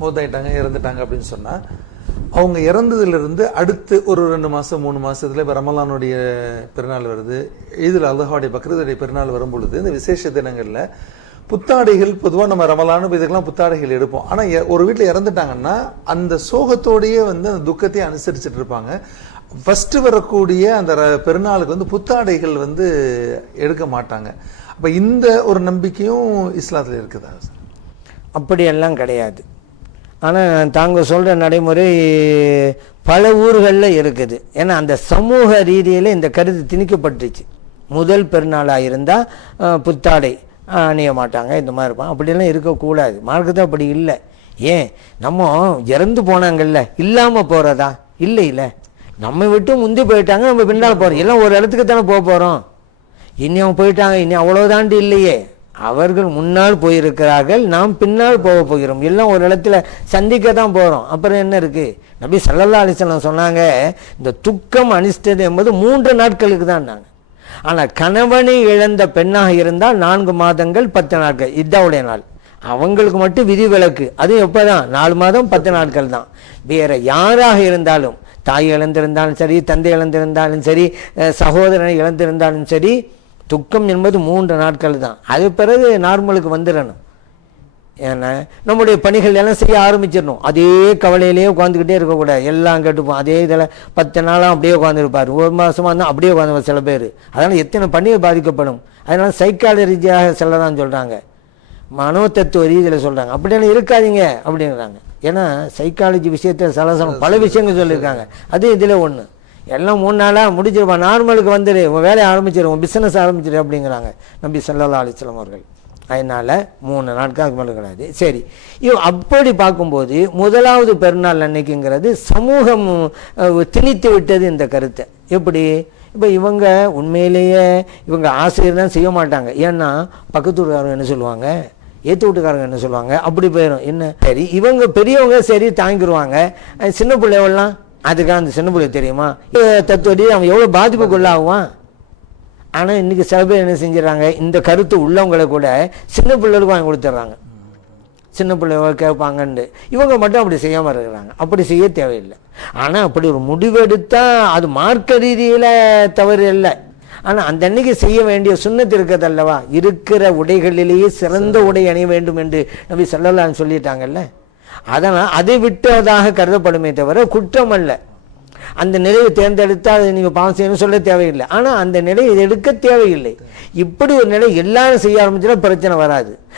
மூத்தாயிட்டாங்க இறந்துட்டாங்க அப்படின்னு சொன்னா அவங்க இறந்ததுல இருந்து அடுத்து ஒரு 2 மாசம் 3 மாசத்துல இப்ப ரமலானுடைய பெருநாள் வருது, ஈதுல் அல்ஹாவுடைய பக்ரீதுடைய பெருநாள் வரும் பொழுது இந்த விசேஷ தினங்கள்ல புத்தாடைகள் பொதுவா நம்ம ரமலானு இதுக்கெல்லாம் புத்தாடைகள் எடுப்போம். ஆனா ஒரு வீட்டுல இறந்துட்டாங்கன்னா அந்த சோகத்தோடயே அந்த துக்கத்தை அனுசரிச்சுட்டு இருப்பாங்க. ஃபர்ஸ்ட் வரக்கூடிய அந்த பெருநாளுக்கு புத்தாடைகள் எடுக்க மாட்டாங்க. அப்ப இந்த ஒரு நம்பிக்கையும் இஸ்லாத்துல இருக்குதா? அப்படியெல்லாம் கிடையாது. ஆனால் தாங்க சொல்கிற நடைமுறை பல ஊர்களில் இருக்குது. ஏன்னா அந்த சமூக ரீதியில் இந்த கருத்து திணிக்கப்பட்டுச்சு. முதல் பெருநாளாக இருந்தால் புத்தாடை அணிய மாட்டாங்க, இந்த மாதிரி இருப்பாங்க. அப்படியெல்லாம் இருக்கக்கூடாது. மார்க்கத்தை அப்படி இல்லை. ஏன் நம்ம இறந்து போனாங்கல்ல, இல்லாமல் போகிறதா? இல்லை, நம்ம விட்டு முந்தி போயிட்டாங்க, நம்ம பின்னால் போகிறோம். எல்லாம் ஒரு இடத்துக்கு தானே போக போகிறோம். இனி அவங்க போயிட்டாங்க, இனி அவ்வளோதாண்டி இல்லையே. அவர்கள் முன்னால் போயிருக்கிறார்கள், நாம் பின்னால் போக போகிறோம். எல்லாம் ஒரு இடத்துல சந்திக்க தான் போகிறோம். அப்புறம் என்ன இருக்குது? நபி ஸல்லல்லாஹு அலைஹி வஸல்லம் சொன்னாங்க, இந்த துக்கம் அனிஷ்டது என்பது 3 நாட்களுக்கு தான். ஆனால் கணவனை இழந்த பெண்ணாக இருந்தால் 4 மாதங்கள் 10 நாட்கள் இதாவுடைய நாள். அவங்களுக்கு மட்டும் விதிவிலக்கு. அது எப்போ தான்? 4 மாதம் 10 நாட்கள் தான். வேற யாராக இருந்தாலும், தாய் இழந்திருந்தாலும் சரி, தந்தை இழந்திருந்தாலும் சரி, சகோதரனை இழந்திருந்தாலும் சரி, துக்கம் என்பது 3 நாட்கள் தான். அது பிறகு நார்மலுக்கு வந்துடணும். ஏன்னா நம்முடைய பணிகள் எல்லாம் செய்ய ஆரம்பிச்சிடணும். அதே கவலையிலேயே உட்காந்துக்கிட்டே இருக்கக்கூடாது. எல்லாம் கேட்டுப்போம். அதே இதில் 10 நாளாக அப்படியே உட்காந்துருப்பார். 1 மாதமாக இருந்தால் அப்படியே உட்காந்து சில பேர். அதனால் எத்தனை பணிகள் பாதிக்கப்படும். அதனால சைக்காலஜியாக செல்ல தான் சொல்கிறாங்க, மனோதத்துவ ரீதியில் சொல்கிறாங்க. அப்படியெல்லாம் இருக்காதீங்க அப்படிங்கிறாங்க. ஏன்னா சைக்காலஜி விஷயத்தில் சலசலம் பல விஷயங்கள் சொல்லியிருக்காங்க. அது இதில் ஒன்று. எல்லாம் 3 நாளாக முடிச்சிருப்பான், நார்மலுக்கு வந்துடு, உன் வேலையை ஆரம்பிச்சிடும், பிஸ்னஸ் ஆரம்பிச்சிடு அப்படிங்கிறாங்க நபி ஸல்லல்லாஹு அலைஹி வஸல்லம் அவர்கள். அதனால் 3 நாட்களுக்கு மேலே கிடையாது. சரி, அப்படி பார்க்கும்போது முதலாவது பெருநாள் அன்னைக்குங்கிறது சமூகம் திணித்து விட்டது இந்த கருத்தை. எப்படி? இப்போ இவங்க உண்மையிலேயே இவங்க ஆசிரியர் தான் செய்ய மாட்டாங்க. ஏன்னா பக்கத்து வீட்டுக்காரங்க என்ன சொல்லுவாங்க, ஏற்று வீட்டுக்காரங்க என்ன சொல்லுவாங்க, அப்படி போயிடும். என்ன சரி, இவங்க பெரியவங்க சரி தாங்கிடுவாங்க. சின்ன பிள்ளைவெல்லாம் அதுக்காக அந்த சின்ன பிள்ளை தெரியுமா தத்துவடி அவன் எவ்வளோ பாதிப்புக்குள்ளாகுவான். ஆனால் இன்றைக்கி சில பேர் என்ன செஞ்சிடறாங்க, இந்த கருத்து உள்ளவங்களை கூட சின்ன பிள்ளைகளுக்கு வாங்கி கொடுத்துட்றாங்க. சின்ன பிள்ளைங்க கேட்பாங்கன்னு இவங்க மட்டும் அப்படி செய்யாமல் இருக்கிறாங்க. அப்படி செய்ய தேவையில்லை. ஆனால் அப்படி ஒரு முடிவெடுத்தால் அது மார்க்க ரீதியில் தவறு இல்லை. ஆனால் அந்த அன்னைக்கு செய்ய வேண்டிய சுன்னத்து இருக்கிறது அல்லவா? இருக்கிற உடைகளிலேயே சிறந்த உடை அணிய வேண்டும் என்று நபி ஸல்லல்லாஹு அலைஹி வஸல்லம் சொல்லிட்டாங்கல்ல. அதனால் அதை விட்டதாக கருதப்படுமே தவிர குற்றம் அல்ல. அந்த நிலையை தேர்ந்தெடுத்தால் அதை நீங்கள் பாவம் செய்யணும்னு சொல்ல தேவையில்லை. ஆனால் அந்த நிலையை எடுக்க தேவையில்லை. இப்படி ஒரு நிலை எல்லாரும் செய்ய ஆரம்பிச்சுன்னா பிரச்சனை வராது.